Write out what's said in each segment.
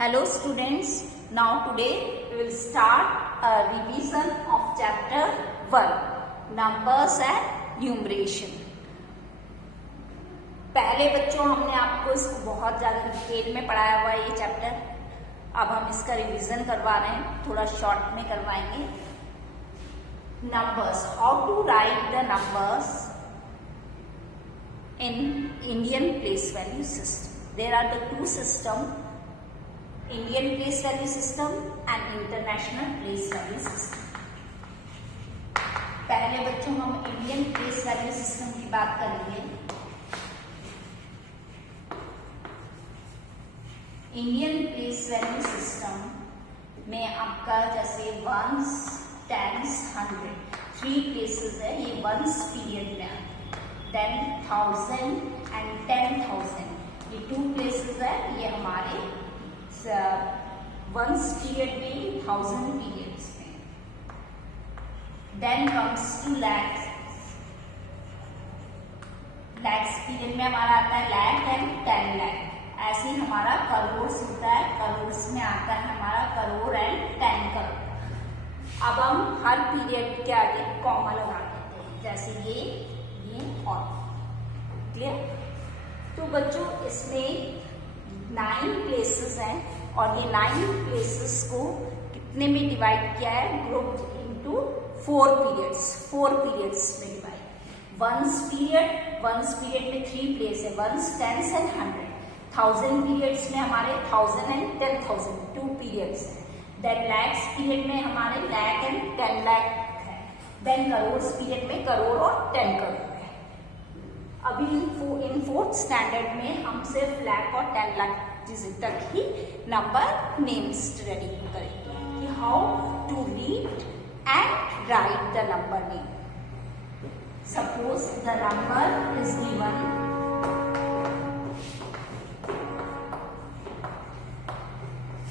Hello students, now today we will start a revision of chapter 1 numbers and numeration. पहले बच्चों हमने आपको इसको बहुत ज़्यादा डिटेल में पढ़ाया हुआ है ये चैप्टर. अब हम इसका रिवीजन करवा रहे हैं, थोड़ा शॉर्ट में करवाएंगे. Numbers, how to write the numbers in Indian place value system. There are the two system, Indian place value system and international place value system. पहले बच्चों हम Indian place value system की बात करेंगे. Indian place value system में आपका जैसे ones, tens, 100 three places है. ये ones पीरियड में आता है. Then 1000 and 10,000 ये टू प्लेसेस है. ये हमारे वंस पीरियड में 1000 पीरियड्स में. Then comes to lakhs. lakhs period में हमारा आता है lakh and 10 lakh. ऐसे ही हमारा करोड़ होता है. करोड़ में आता है हमारा करोड़ एंड 10 करोड़. अब हम हर पीरियड के आगे कॉमा लगा देते हैं, जैसे ये और. क्लियर? तो बच्चों इसमें 9 प्लेसेस हैं और ये 9 प्लेसेस को कितने में डिवाइड किया है? Group into 4 periods. 4 पीरियड्स में डिवाइड. वंस पीरियड में 3 प्लेस है, वंस, टेंस एंड 100. 1000 पीरियड्स में हमारे 1000 एंड 10,000 2 पीरियड्स है. देन लैक्स पीरियड में हमारे लैख एंड 10 लैख है. देन करोड़ पीरियड में करोड़ और 10 करोड़. अभी इन 4th स्टैंडर्ड में हम सिर्फ लाख और 10 लाख तक ही नंबर नेम स्टडी करेंगे कि how to read and write the number name. Suppose the number is given.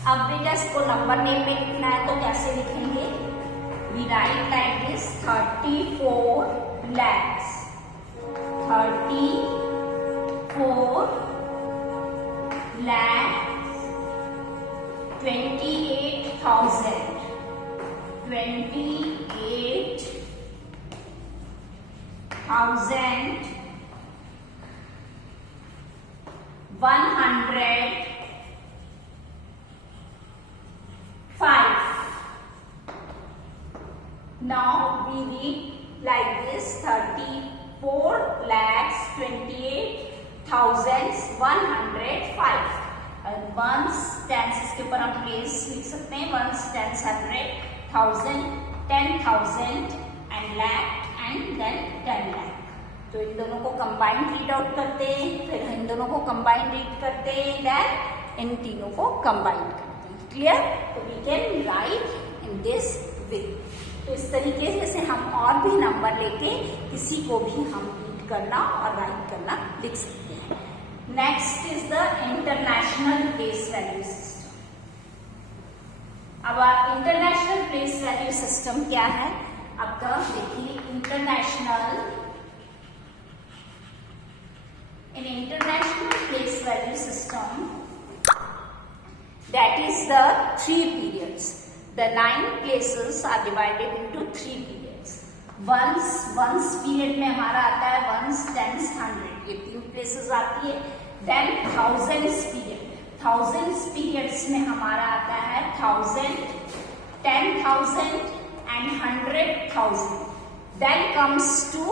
अब बेटा इसको नंबर नेम में लिखना है तो कैसे लिखेंगे? We write like this 34 lakhs. 34 lakhs 28,000 105. Now we read like this 34 lakhs 28,105. Ones tens इसके ऊपर हम प्लेस लिख सकते हैं. Ones, tens, 100, 1000, 10,000 and lakh and then 10 lakh. तो इन दोनों को कंबाइंड रीड आउट करते हैं, फिर इन दोनों को कंबाइंड रीड करते हैं, देन इन तीनों को कंबाइंड करते हैं. क्लियर? तो we can write in this way. तो इस तरीके से हम और भी नंबर लेके किसी को भी हम रीड करना और राइट करना लिख सकते हैं. Next is the international place value system. अब इंटरनेशनल प्लेस वैल्यू सिस्टम क्या है आपका? देखिए international place value system that is the 3 periods. The 9 places are divided into 3 periods. Once period में हमारा आता है ones, tens, 100 ये 3 places आती है. Then thousands period. Thousands periods में हमारा आता है 1000, 10,000 and 100,000. Then comes to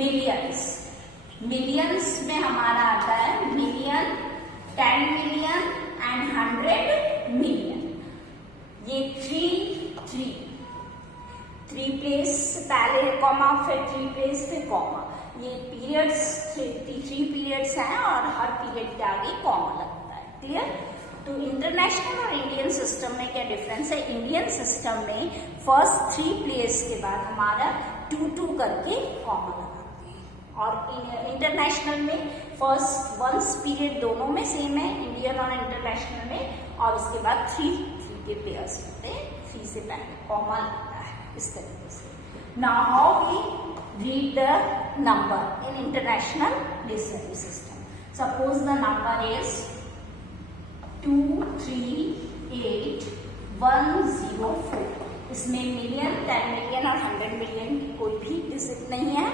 millions. Millions में हमारा आता है million, 10 million and 100 million. ये 3 प्लेस पहले कॉमा, फिर 3 प्लेस, फिर कॉमा. ये पीरियड्स 3 पीरियड्स हैं और हर पीरियड के आगे कॉमा लगता है. क्लियर? तो इंटरनेशनल और इंडियन सिस्टम में क्या डिफरेंस है? इंडियन सिस्टम में फर्स्ट 3 प्लेस के बाद हमारा 2 करके कॉमा लगाते हैं और इंटरनेशनल में फर्स्ट वंस पीरियड दोनों में सेम है, इंडियन और इंटरनेशनल में, और उसके बाद 3 के पेयर्स होते हैं. 3 से पहले कॉमा लगता है. इस तरीके से. Now how we read the number in international place value system. Suppose the number is 238,104। इसमें मिलियन, 10 मिलियन और 100 मिलियन की कोई भी डिजिट नहीं है,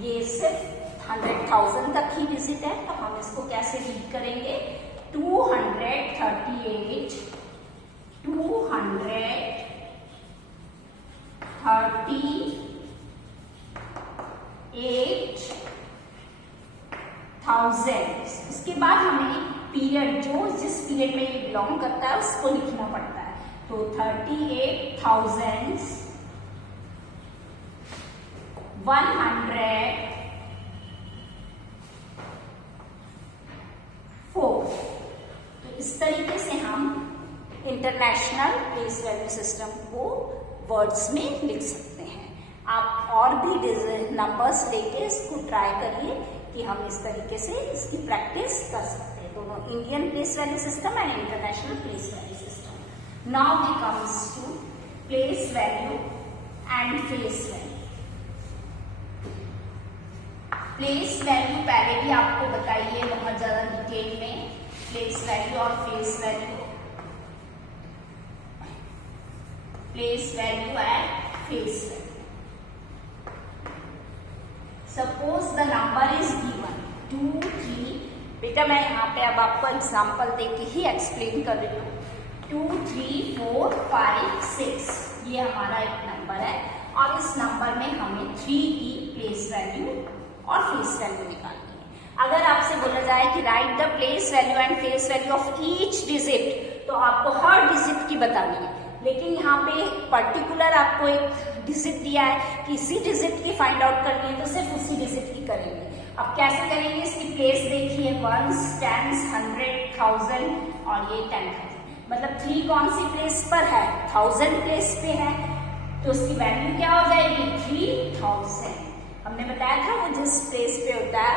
ये सिर्फ 100,000 तक ही डिजिट है। तो हम इसको कैसे रीड करेंगे? 238,000। इसके बाद हमें पीरियड, जो जिस पीरियड में ये बिलोंग करता है उसको लिखना पड़ता है। तो 38,104। तो इस तरीके से हम इंटरनेशनल प्लेस वैल्यू सिस्टम को वर्ड्स में लिख सकते हैं। आप और भी नंबर्स लेके इसको ट्राई करिए कि हम इस तरीके से इसकी प्रैक्टिस कर सकते हैं, दोनों Indian place value system and international place value system. Now we comes to place value and face value. Place value पहले भी आपको बताइए बहुत ज्यादा डिटेल में, प्लेस वैल्यू और face value, place value and face value. Suppose the number is given 2, 3। बेटा मैं यहाँ पे अब आपको एग्जाम्पल देके ही एक्सप्लेन कर रही हूँ। 2, 3, 4, 5, 6 ये हमारा एक नंबर है और इस नंबर में हमें 3 की प्लेस वैल्यू और फेस वैल्यू निकालनी है। अगर आपसे बोला जाए कि right the place value and face value of each digit, तो आपको हर डिजिट की बतानी है। लेकिन यहाँ पे पर्टिकुलर आपको एक डिजिट दिया है कि इसी डिजिट की फाइंड आउट करनी है, तो सिर्फ उसी डिजिट की करेंगे। अब कैसे करेंगे? इसकी प्लेस देखिए, 1s, 10s, 100, 1000 और ये 10,000। मतलब 3 कौन सी प्लेस पर है? 1000 प्लेस पे है, तो उसकी वैल्यू क्या हो जाएगी? 3000। हमने बताया था वो जिस प्लेस पे होता है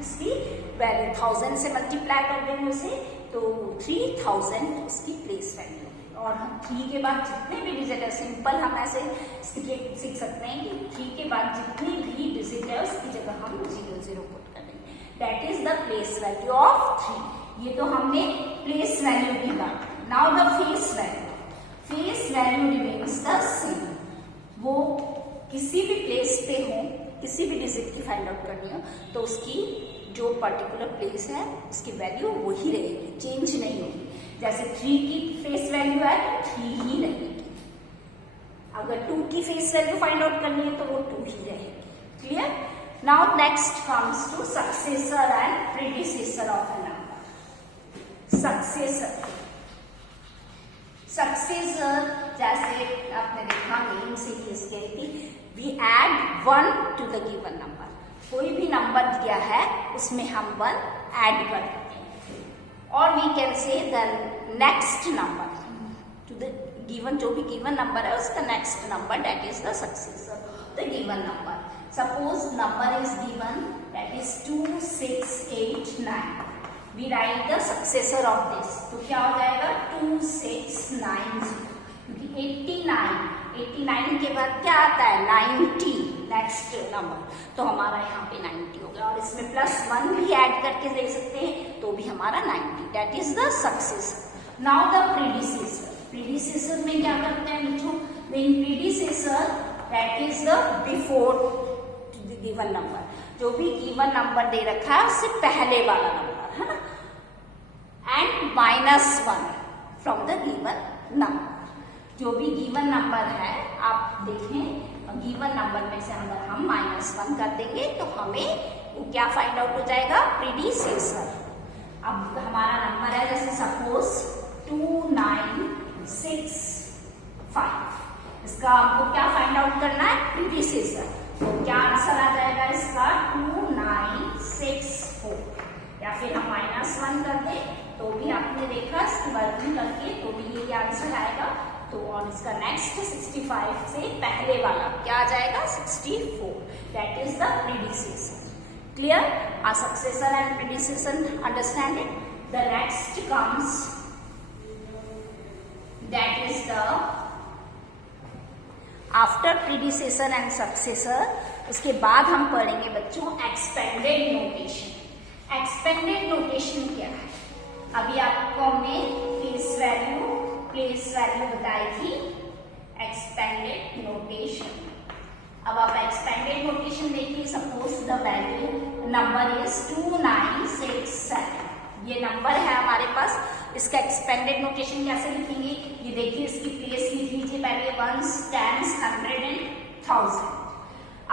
उसकी वैल्यू 1000 से मल्टीप्लाई कर देंगे उसे, तो 3000 उसकी प्लेस वैल्यू। और हम 3 के बाद जितने भी डिजिट है, सिंपल हम ऐसे सीख सकते हैं कि 3 के बाद जितनी भी डिजिट है उसकी जगह हम 00 पुट कर देंगे। That is the place value of 3। ये तो हमने प्लेस वैल्यू की बात। Now the face value. Face value remains the same. वो किसी भी प्लेस पे हो, किसी भी डिजिट की फाइंड आउट करनी हो, तो उसकी जो पर्टिकुलर प्लेस है उसकी वैल्यू वही रहेगी, चेंज नहीं होगी। जैसे 3 की फेस वैल्यू है तो 3 ही रहेगी। अगर 2 की फेस वैल्यू फाइंड आउट करनी है तो वो 2 ही रहेगी। Clear? Now next comes to successor and predecessor of a number. Successor, successor जैसे आपने देखा मेन से इसके कि we add 1 to the given number. कोई भी नंबर दिया है उसमें हम 1 ऐड कर देते हैं, और we can say the next number to the given, जो भी गिवन नंबर है उसका next number, that is the successor the given number. Suppose number is given that is 2689। We write the successor of this, तो क्या हो जाएगा? 2690। क्योंकि 89 के बाद क्या आता है? 90 नेक्स्ट नंबर, तो हमारा यहाँ पे 90 हो गया। और इसमें +1 भी ऐड करके दे सकते हैं तो भी हमारा 90। That is the successor. Now the predecessor. Predecessor में क्या करते हैं बच्चों? In predecessor that is the before to the given number. जो भी गिवन नंबर दे रखा है उससे पहले वाला नंबर है ना, and -1 from the given number. जो भी गिवन नंबर है आप देखें, गिवन नंबर में से अगर हम -1 कर देंगे तो हमें वो क्या फाइंड आउट हो जाएगा? प्रीडिसेसर। अब हमारा नंबर है जैसे सपोज 2965, इसका आपको क्या फाइंड आउट करना है? प्रीडिसेसर। तो क्या आंसर आ जाएगा इसका? 2964। या फिर हम -1 कर दें तो भी आपने देखा इसकी वर्किंग करके तो भी ये आंसर आएगा। तो और इसका नेक्स्ट 65 से पहले वाला क्या आ जाएगा? 64। That is the predecessor. Clear? Our successor and predecessor, understand it? The next comes, that is the after predecessor and successor। उसके बाद हम पढ़ेंगे बच्चों एक्सपेंडेड नोटेशन। एक्सपेंडेड नोटेशन क्या है? अभी आपको हमने प्लेस वैल्यू बताई थी एक्सपेंडेड नोटेशन। अब आप एक्सपेंडेड नोटेशन देखिए, suppose the value number is 2967, ये नंबर है हमारे पास। इसका एक्सपेंडेड नोटेशन कैसे लिखेंगे, ये देखिए, इसकी प्लेस लिख लीजिए पहले, वंस, टेंस, 100 एंड 1000।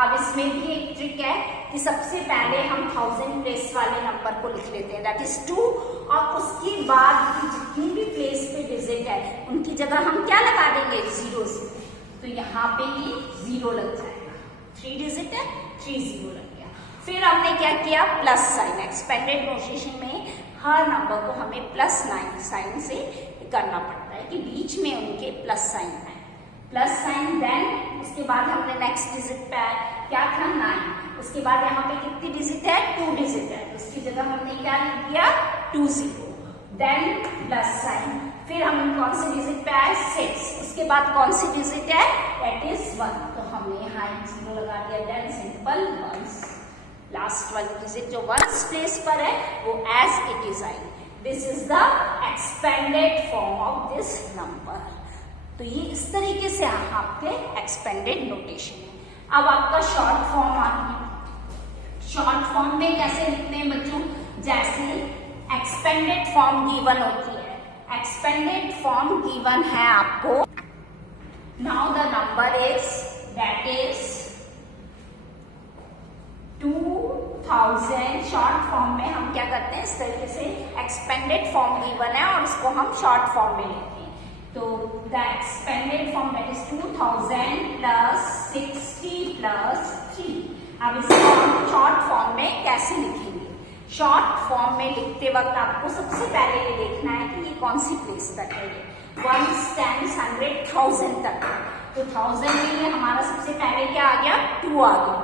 अब इसमें भी एक ट्रिक है कि सबसे पहले हम 1000 प्लेस वाले नंबर को लिख लेते हैं, दैट इज 2, और उसके बाद की जितनी भी प्लेस पे डिजिट है उनकी जगह हम क्या लगा देंगे, 0 से। तो यहाँ पे ये 0 लग जाएगा, 3 डिजिट है, 3 0 लग गया। फिर हमने क्या किया, प्लस साइन। एक्सपेंडेड नोटेशन में हर नंबर को हमें प्लस साइन से करना पड़ता है कि बीच में उनके प्लस साइन है, प्लस साइन। देन उसके बाद हमने नेक्स्ट डिजिट पे क्या था, 9। उसके बाद यहाँ पे कितनी डिजिट है, 2 डिजिट है, तो उसकी जगह हमने क्या लिख दिया, 2 0। Then plus sign. फिर हम कौन से डिजिट पे आए, 6। उसके बाद कौन सी डिजिट है, दैट इज 1, तो हमने यहाँ 0 लगा दिया। देन सिंपल वंस, लास्ट वाली डिजिट जो वंस प्लेस पर है वो एज इट इज आई। This is the expanded form of this number. तो ये इस तरीके से आपके एक्सपेंडेड नोटेशन है। अब आपका शॉर्ट फॉर्म आ गया। शॉर्ट फॉर्म में कैसे लिखते हैं बच्चों, जैसे एक्सपेंडेड फॉर्म गिवन होती है, एक्सपेंडेड फॉर्म गिवन है आपको, now the number is that is 2000। Short form में हम क्या करते हैं, इस तरीके से एक्सपेंडेड फॉर्म गिवन है और इसको हम शॉर्ट फॉर्म में लिखते हैं। तो the expanded form that is 2000 plus 60 plus 3। अब इसको हम शॉर्ट फॉर्म में कैसे लिखेंगे, शॉर्ट फॉर्म में लिखते वक्त आपको सबसे पहले ये देखना है कि ये कौन सी प्लेस तक है, 1, 10, 100, 1000 तक है। तो 1000 में ये हमारा सबसे पहले क्या आ गया, 2 आ गया।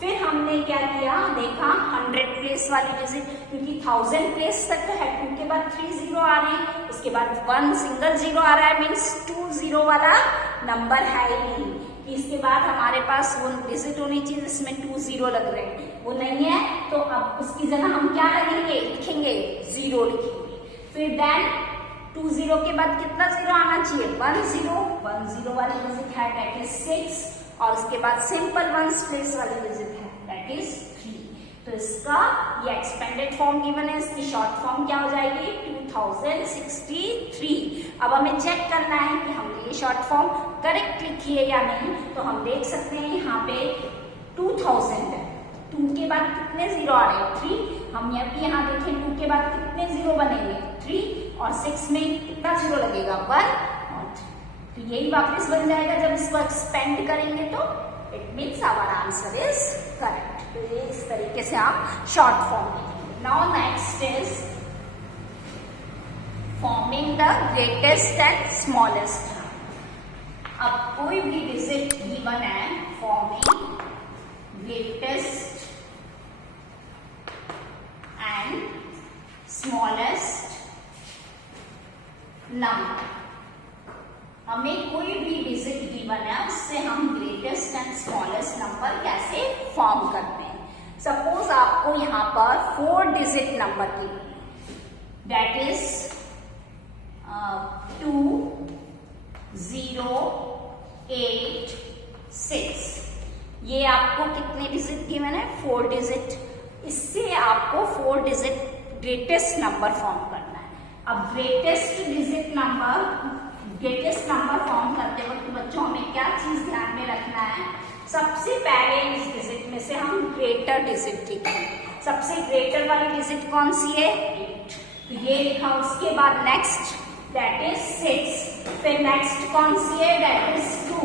फिर हमने क्या किया, देखा 100 प्लेस वाली डिजिट, क्योंकि 1000 प्लेस तक तो है, 2 के बाद 3 0 आ रहे हैं, उसके बाद 1 सिंगल 0 आ रहा है, मीन्स 2 0 वाला नंबर है ही नहीं। इसके बाद हमारे पास वो डिजिट होनी चाहिए जिसमें 2 0 लग रहे हैं, वो नहीं है, तो अब उसकी जगह हम क्या लगेंगे, लिखेंगे 0 लिखेंगे। फिर देन 2 0 के बाद कितना 0 आना चाहिए, 1 0 वाली डिजिट है, दैट इज 6, और उसके बाद सिंपल वंस प्लेस वाली डिजिट है, दैट इज 3। तो इसका ये एक्सपेंडेड फॉर्म गिवन है, इसकी शॉर्ट फॉर्म क्या हो जाएगी, 2063। अब हमें चेक करना है कि हमने ये शॉर्ट फॉर्म करेक्ट लिखी है या नहीं, तो हम देख सकते हैं यहाँ पे 2000 है, 2 के बाद कितने 0 आ रहे हैं, 3। हम यहाँ देखें 2 के बाद कितने 0 बनेंगे, 3, और 6 में कितना 0 लगेगा, 1 और 3। तो यही वापस बन जाएगा जब इसको एक्सपेंड करेंगे, तो it means our answer is correct. तो ये इस तरीके से आप शॉर्ट फॉर्म लिखेंगे। Now next is forming the greatest and smallest. अब कोई भी डिजिट गिवन है, forming greatest and smallest number. हमें कोई भी डिजिट गिवन है, उससे हम ग्रेटेस्ट एंड स्मॉलेस्ट नंबर कैसे फॉर्म करते हैं। सपोज आपको यहाँ पर 4 डिजिट नंबर गिवन है, दैट इज 2 0 8 6। ये आपको कितने डिजिट गिवन है, 4 डिजिट। इससे आपको 4 डिजिट ग्रेटेस्ट नंबर फॉर्म करना है। अब ग्रेटेस्ट नंबर फॉर्म करते वक्त बच्चों हमें क्या चीज ध्यान में रखना है, सबसे पहले इस डिजिट में से हम ग्रेटर डिजिट लिखेंगे। सबसे ग्रेटर वाली डिजिट कौन सी है, 8, तो ये लिखा। उसके बाद नेक्स्ट दैट इज 6, फिर नेक्स्ट कौन सी है, that is 2,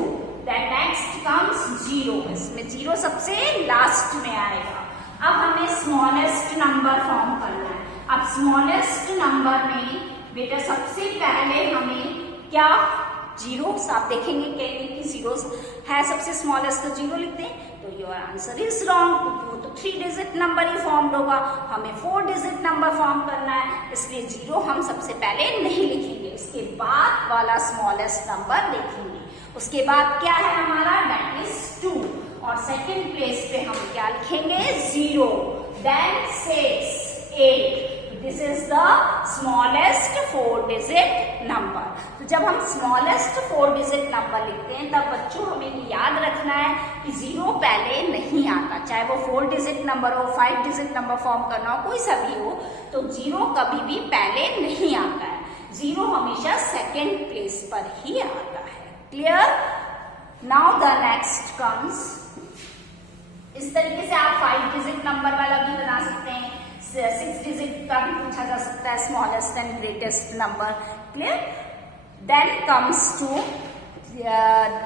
then next comes 0, इसमें 0 सबसे लास्ट में आएगा। अब हमें स्मॉलेस्ट नंबर फॉर्म करना है। अब स्मॉलेस्ट नंबर में बेटा सबसे पहले हमें क्या, 0 आप देखेंगे कहेंगे कि 0 है सबसे स्मॉलेस्ट, तो 0 लिखते हैं, तो योर आंसर इज रॉन्ग, क्योंकि वो तो 3 डिजिट नंबर ही फॉर्म होगा। हमें 4 डिजिट नंबर फॉर्म करना है, इसलिए 0 हम सबसे पहले नहीं लिखेंगे, उसके बाद वाला स्मॉलेस्ट नंबर लिखेंगे। उसके बाद क्या है हमारा, दैट इज 2, और सेकेंड प्लेस पे हम क्या लिखेंगे, 0, then 6 8। This is the smallest 4 digit number. तो जब हम स्मॉलेस्ट 4 डिजिट नंबर लिखते हैं तब बच्चों हमें ये याद रखना है कि 0 पहले नहीं आता, चाहे वो 4 डिजिट नंबर हो, 5 डिजिट नंबर फॉर्म करना हो, कोई सा भी हो, तो 0 कभी भी पहले नहीं आता है। 0 हमेशा सेकेंड प्लेस पर ही आता है। Clear? Now the next comes, इस तरीके से आप 5 डिजिट नंबर वाला भी बना सकते हैं, 6 डिजिट का भी पूछा जा सकता है, smallest and greatest number. Clear? Then comes to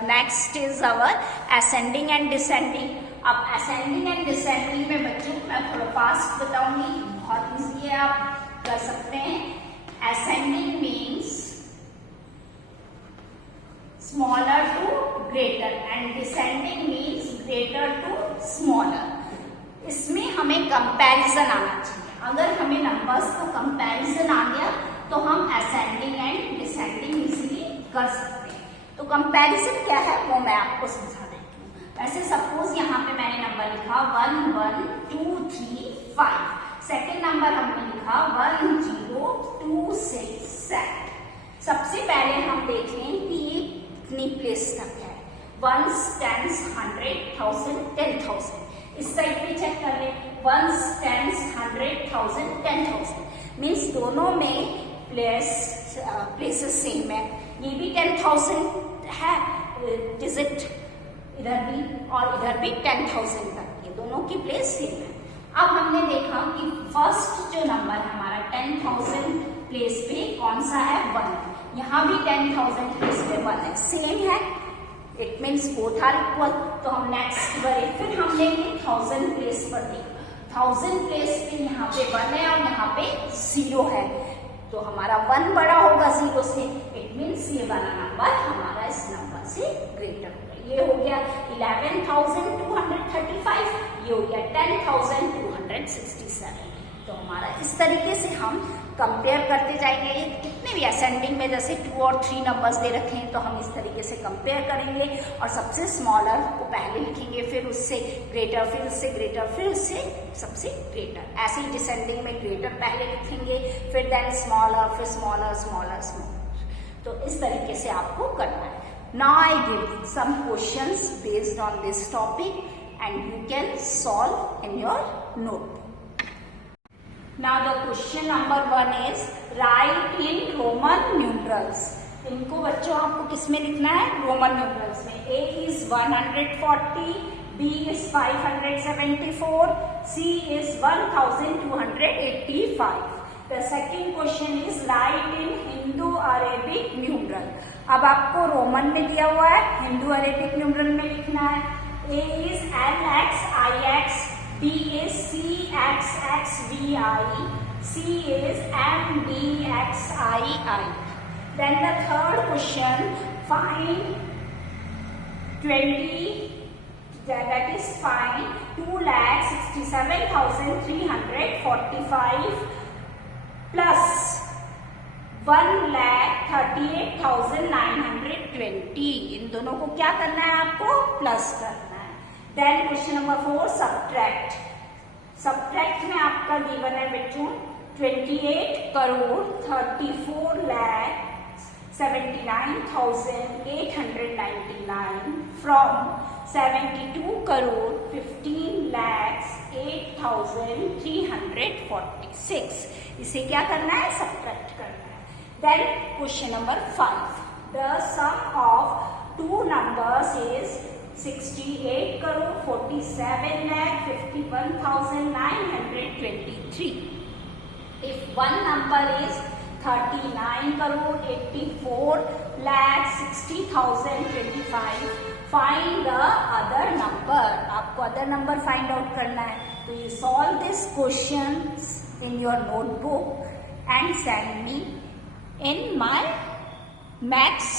next is our ascending and descending. अब असेंडिंग एंड डिसेंडिंग में बच्चों मैं थोड़ा फास्ट बताऊंगी, बहुत इजी है, आप कर सकते हैं। Ascending means smaller to greater and descending means greater to smaller। इसमें हमें कंपैरिजन आना चाहिए। अगर हमें नंबर्स का कंपैरिजन आ गया तो हम असेंडिंग एंड डिसेंडिंग इजीली कर सकते हैं। तो कंपैरिजन क्या है वो मैं आपको समझा देती हूँ। वैसे सपोज यहाँ पे मैंने नंबर लिखा 1 1 2 3 5, सेकेंड नंबर हमने लिखा 1 0 2 6 7। सबसे पहले हम देख लें कि ये कितनी प्लेस तक है। 1s 10s 100 1000 10,000। इस साइड पे चेक कर ले, 1s 10s 100 1000 10,000 मीन्स दोनों में प्लेसेस सेम है। ये भी 10,000 है डिजिट, इधर भी और इधर भी 10,000 तक, ये दोनों की प्लेस सेम है। अब हमने देखा कि फर्स्ट जो नंबर है हमारा 10,000 प्लेस पे कौन सा है, 1। यहाँ भी 10,000 प्लेस पे 1 है, सेम है, it means both are equal. तो हम नेक्स्ट बढ़े, फिर हम लेंगे 1000 प्लेस पर देखो, 1000 प्लेस पे यहाँ पे 1 है और यहाँ पे 0 है, तो हमारा 1 बड़ा होगा 0 से, इट मीन्स ये वाला नंबर हमारा इस नंबर से ग्रेटर होगा। ये हो गया 11,235, ये हो गया 10,267। तो हमारा इस तरीके से हम कंपेयर करते जाएंगे। कितने भी असेंडिंग में जैसे 2 और 3 नंबर्स दे रखे हैं तो हम इस तरीके से कंपेयर करेंगे और सबसे स्मॉलर को पहले लिखेंगे, फिर उससे ग्रेटर, फिर उससे ग्रेटर, फिर उससे सबसे ग्रेटर। ऐसे ही डिसेंडिंग में ग्रेटर पहले लिखेंगे, फिर देन स्मॉलर, फिर स्मॉलर स्मॉलर स्मॉलर। तो इस तरीके से आपको करना है। Now I give some questions based on this topic and you can solve in your notebook. Now the question number 1 is write in Roman numerals। इनको बच्चों आपको किस में लिखना है, रोमन न्यूमरल्स में। A is 140, B is 574, C is 1285। The second question is write in Hindu-Arabic numeral। अब आपको रोमन में दिया हुआ है, हिंदू अरेबिक न्यूमरल में लिखना है। A is LXIX, B is CXXVI, C is MDXII। Then the third question, find 20, that is find 2,67,345 plus 1,38,920। इन दोनों को क्या करना है, आपको प्लस करना है। Then question number 4, subtract. Subtract में आपका गिवन है बच्चों 28,34,79,899 फ्रॉम 72,15,08,346। इसे क्या करना है, सब्ट्रैक्ट करना है। Then question number 5, the sum of 2 numbers is 68,47,51,923। If one number is 39,84,60,025, find the other number। आपको अदर नंबर फाइंड आउट करना है। तो you solve this questions in your notebook and send me in my maths